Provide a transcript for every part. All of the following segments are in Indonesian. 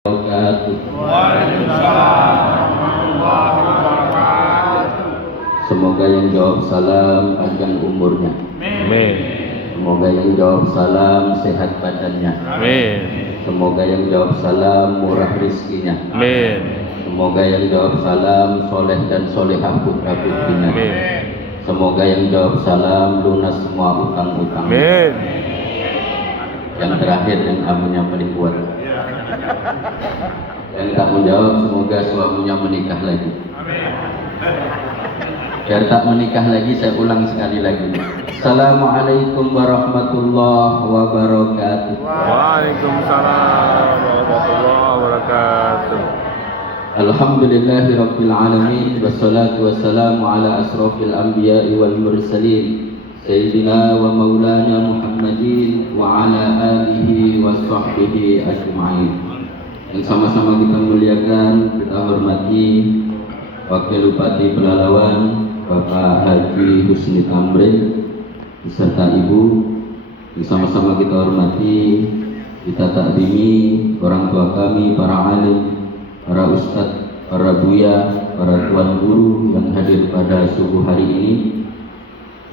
Wabarakatuh. Waalaikumsalam warahmatullahi wabarakatuh. Semoga yang jawab salam panjang umurnya. Amin. Semoga yang jawab salam sehat badannya. Amin. Semoga yang jawab salam murah rizkinya. Amin. Semoga yang jawab salam soleh dan solehah putra putrinya. Amin. Semoga yang jawab salam lunas semua utang-utang. Amin. Yang terakhir yang amalnya paling kuat. Yang tak menjawab semoga suaminya menikah lagi. Biar tak menikah lagi saya ulang sekali lagi. Assalamualaikum warahmatullahi wabarakatuh. Waalaikumsalam warahmatullahi wabarakatuh. Alhamdulillahirabbil alamin wassalatu wassalamu ala asrofil anbiya'i wal mursalin sayyidina wa maulana Muhammadin wa ala alihi wa sahbihi ajma'in. Yang sama-sama kita muliakan, kita hormati Wakil Bupati Pelalawan Bapak Haji Husni Tamrin beserta Ibu. Yang sama-sama kita hormati, kita takdimi orang tua kami, para alim, para ustadz, para buya, para tuan guru yang hadir pada subuh hari ini.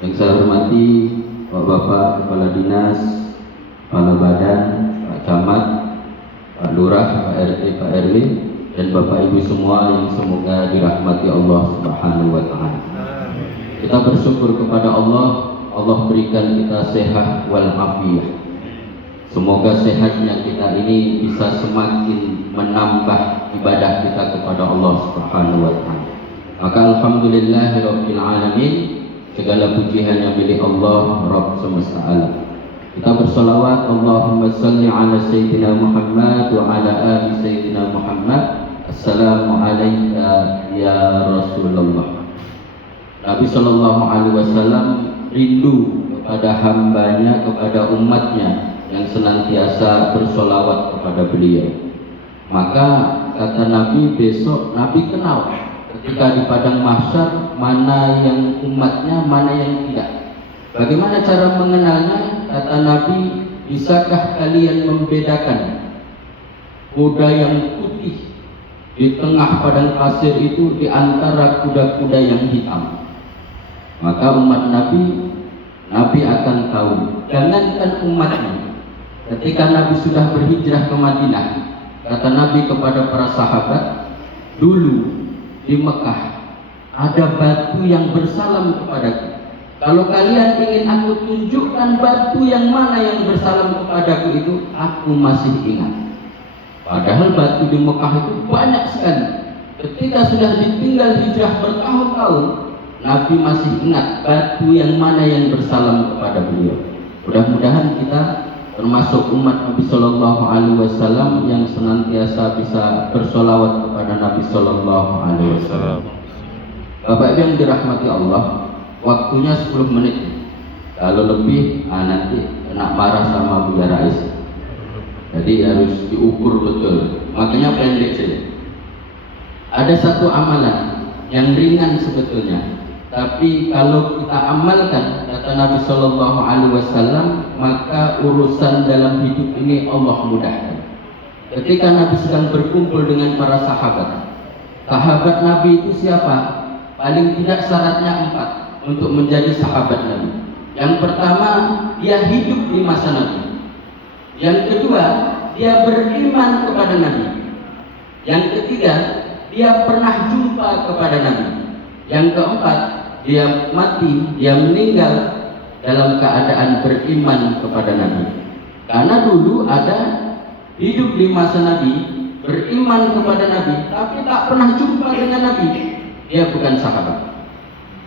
Yang saya hormati Bapak Kepala Dinas, Kepala Badan, Pak Camat, Pak Lurah, Pak RT, Pak RW, dan Bapak Ibu semua yang semoga dirahmati Allah Subhanahu wa Ta'ala. Kita bersyukur kepada Allah, Allah berikan kita sehat wal afiyah. Semoga sehatnya kita ini bisa semakin menambah ibadah kita kepada Allah Subhanahu wa Ta'ala. Maka alhamdulillahirabbil alamin, segala puji hanya milik Allah Rabb semesta alam. Kita bersolawat Allahumma salli ala Sayyidina Muhammad wa ala ali Sayyidina Muhammad. Assalamu alayka ya Rasulullah. Nabi Sallallahu Alaihi Wasallam rindu kepada hambanya, kepada umatnya yang senantiasa bersolawat kepada beliau. Maka kata Nabi, besok Nabi kenal ketika di padang mahsyar mana yang umatnya, mana yang tidak. Bagaimana cara mengenalnya? Kata Nabi, bisakah kalian membedakan kuda yang putih di tengah padang pasir itu di antara kuda-kuda yang hitam? Maka umat Nabi akan tahu. Jangankan umatnya, ketika Nabi sudah berhijrah ke Madinah, kata Nabi kepada para sahabat, dulu di Mekah ada batu yang bersalam kepadaku. Kalau kalian ingin aku tunjukkan batu yang mana yang bersalam kepadaku itu, aku masih ingat. Padahal batu di Mekah itu banyak sekali. Ketika sudah ditinggal hijrah bertahun-tahun, Nabi masih ingat batu yang mana yang bersalam kepada beliau. Mudah-mudahan kita termasuk umat Nabi Sallallahu Alaihi Wasallam yang senantiasa bisa bersolawat kepada Nabi Sallallahu Alaihi Wasallam. Bapak Ibu yang dirahmati Allah, waktunya 10 menit. Kalau lebih nanti kena marah sama Buya Rais. Jadi harus diukur betul. Makanya pendek saja. Ada satu amalan yang ringan sebetulnya, tapi kalau kita amalkan kata Nabi Sallallahu Alaihi Wasallam, maka urusan dalam hidup ini Allah mudahkan. Ketika Nabi sedang berkumpul dengan para sahabat Nabi itu siapa? Paling tidak syaratnya 4 untuk menjadi sahabat Nabi. Yang pertama, dia hidup di masa Nabi. Yang kedua, dia beriman kepada Nabi. Yang ketiga, dia pernah jumpa kepada Nabi. Yang keempat, dia mati, dia meninggal dalam keadaan beriman kepada Nabi. Karena dulu ada hidup di masa Nabi, beriman kepada Nabi, tapi tak pernah jumpa dengan Nabi. Dia bukan sahabat.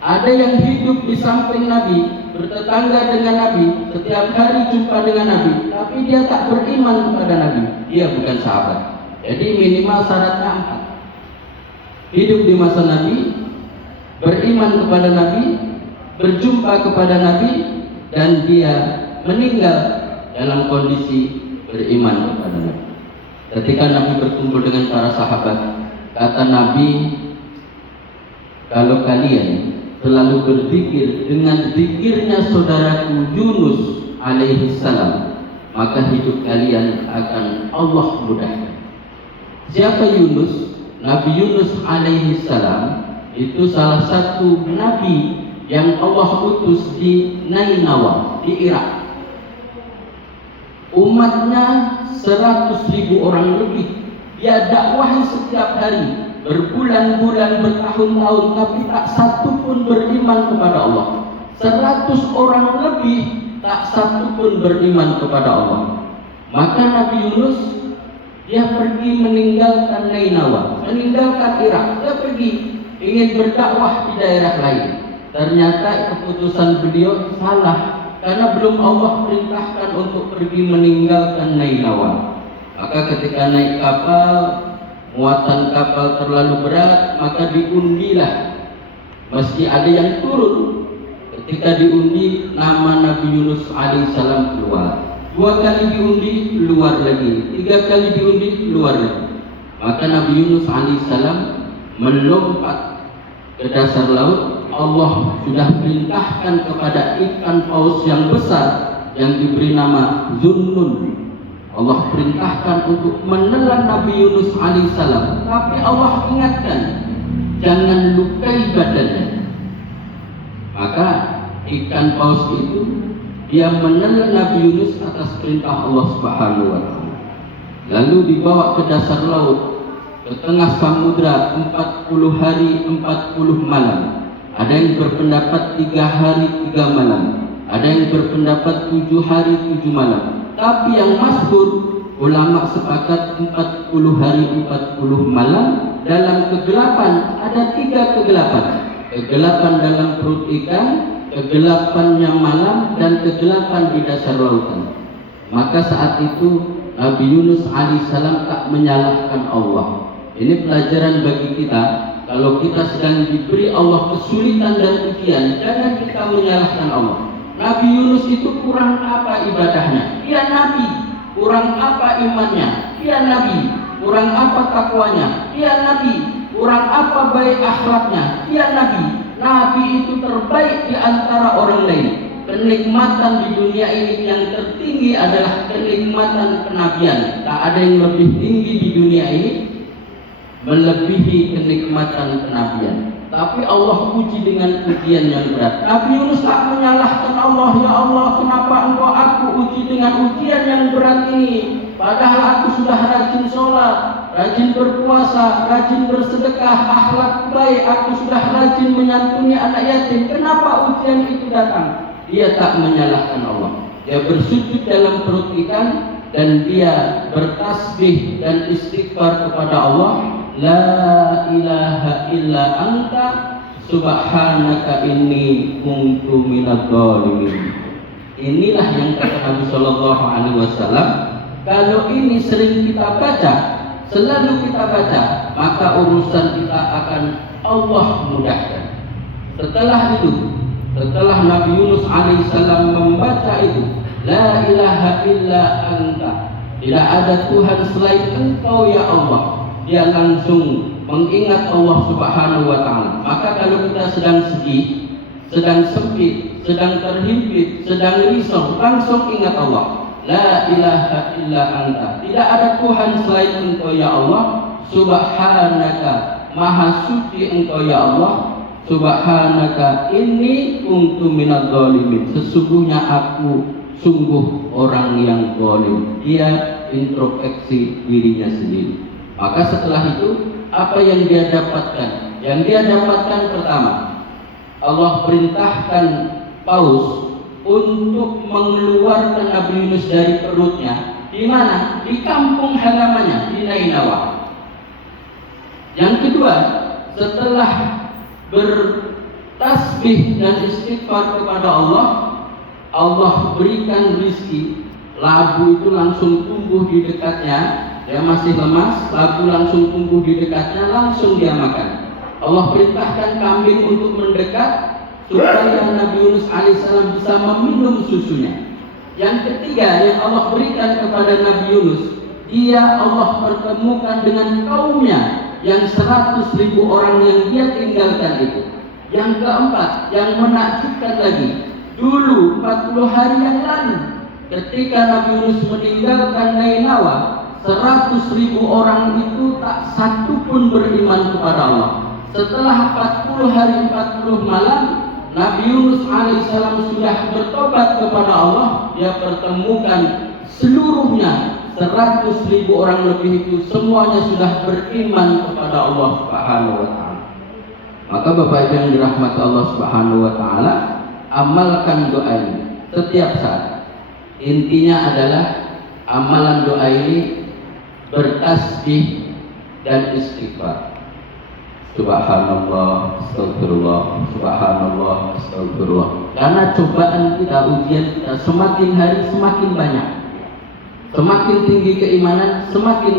Ada yang hidup di samping Nabi, bertetangga dengan Nabi, setiap hari jumpa dengan Nabi, tapi dia tak beriman kepada Nabi. Dia bukan sahabat. Jadi minimal syaratnya 4. Hidup di masa Nabi, beriman kepada Nabi, berjumpa kepada Nabi, dan dia meninggal dalam kondisi beriman kepada Nabi. Ketika Nabi berkumpul dengan para sahabat, kata Nabi, kalau kalian selalu berzikir dengan zikirnya saudaraku Yunus alaihi salam, maka hidup kalian akan Allah mudahkan. Siapa Yunus? Nabi Yunus alaihi salam itu salah satu nabi yang Allah utus di Nainawa, di Irak. Umatnya 100.000 orang lebih. Dia dakwahi setiap hari, berbulan-bulan, bertahun-tahun, tapi tak satu pun beriman kepada Allah. 100 orang lebih, tak satu pun beriman kepada Allah. Maka Nabi Yunus, dia pergi meninggalkan Nainawa, meninggalkan Irak. Dia pergi ingin berdakwah di daerah lain. Ternyata keputusan beliau salah, karena belum Allah perintahkan untuk pergi meninggalkan Nainawa. Maka ketika naik kapal, muatan kapal terlalu berat, maka diundilah. Meski ada yang turun, ketika diundi nama Nabi Yunus alaihissalam keluar. 2 kali diundi, keluar lagi. 3 kali diundi, keluar lagi. Maka Nabi Yunus alaihissalam melompat ke dasar laut. Allah sudah perintahkan kepada ikan paus yang besar yang diberi nama Zunnun. Allah perintahkan untuk menelan Nabi Yunus alaihissalam, tapi Allah ingatkan jangan lukai badannya. Maka ikan paus itu dia menelan Nabi Yunus atas perintah Allah Subhanahu wa taala. Lalu dibawa ke dasar laut, ke tengah samudra 40 hari 40 malam. Ada yang berpendapat 3 hari 3 malam, ada yang berpendapat 7 hari 7 malam. Tapi yang masyhur, ulama sepakat 40 hari 40 malam dalam kegelapan. Ada 3 kegelapan. Kegelapan dalam perut ikan, kegelapannya malam, dan kegelapan di dasar lautan. Maka saat itu Nabi Yunus alaihissalam tak menyalahkan Allah. Ini pelajaran bagi kita. Kalau kita sedang diberi Allah kesulitan dan ujian, jangan kita menyalahkan Allah. Nabi Yunus itu kurang apa ibadahnya? Dia nabi. Kurang apa imannya? Dia nabi. Kurang apa takwanya? Dia nabi. Kurang apa baik akhlaknya? Dia nabi. Nabi itu terbaik di antara orang lain. Kenikmatan di dunia ini yang tertinggi adalah kenikmatan kenabian. Tak ada yang lebih tinggi di dunia ini melebihi kenikmatan kenabian. Tapi Allah uji dengan ujian yang berat. Nabi Yunus tak menyalahkan Allah. Ya Allah, kenapa engkau aku uji dengan ujian yang berat ini? Padahal aku sudah rajin sholat, rajin berpuasa, rajin bersedekah, akhlak baik. Aku sudah rajin menyantuni anak yatim. Kenapa ujian itu datang? Dia tak menyalahkan Allah. Dia bersujud dalam perut ikan dan dia bertasbih dan istighfar kepada Allah. La ilaha illa anta subhanaka inni kuntu minadz zalimin. Inilah yang kata Nabi sallallahu alaihi wasallam, kalau ini sering kita baca, selalu kita baca, maka urusan kita akan Allah mudahkan. Setelah itu, setelah Nabi Yunus alaihissalam membaca itu, la ilaha illa anta, tidak ada Tuhan selain engkau ya Allah, dia langsung mengingat Allah Subhanahu wa taala. Maka kalau kita sedang sedih, sedang sempit, sedang terhimpit, sedang risau, langsung ingat Allah. La ilaha illa anta, tidak ada Tuhan selain engkau ya Allah. Subhanaka, maha suci engkau ya Allah. Subhanaka inni kuntu minadz zalimin, sesungguhnya aku sungguh orang yang zalim. Dia introspeksi dirinya sendiri. Maka setelah itu, apa yang dia dapatkan? Yang dia dapatkan pertama, Allah perintahkan paus untuk mengeluarkan Nabi Yunus dari perutnya. Di mana? Di kampung halamannya, di Nainawa. Yang kedua, setelah bertasbih dan istighfar kepada Allah, Allah berikan rizki. Labu itu langsung tumbuh di dekatnya. Dia masih lemas, labu langsung tumbuh di dekatnya, langsung dia makan. Allah perintahkan kambing untuk mendekat supaya Nabi Yunus alaihissalam bisa meminum susunya. Yang ketiga yang Allah berikan kepada Nabi Yunus, dia Allah pertemukan dengan kaumnya yang 100.000 orang yang dia tinggalkan itu. Yang keempat, yang menakjubkan lagi, dulu 40 hari yang lalu ketika Nabi Yunus meninggalkan Nainawa, 100.000 orang itu tak pun beriman kepada Allah. Setelah 40 hari 40 malam, Nabi Yunus alaihissalam sudah bertobat kepada Allah. Dia pertemukan seluruhnya 100.000 orang lebih itu, semuanya sudah beriman kepada Allah Subhanahu wa taala. Maka Bapak Ibu yang dirahmati Allah Subhanahu wa taala, amalkan doa ini setiap saat. Intinya adalah amalan doa ini bertasbih dan istighfar. Subhanallah, astagfirullah, subhanallah, astagfirullah. Karena cobaan kita, ujian kita semakin hari semakin banyak. Semakin tinggi keimanan, semakin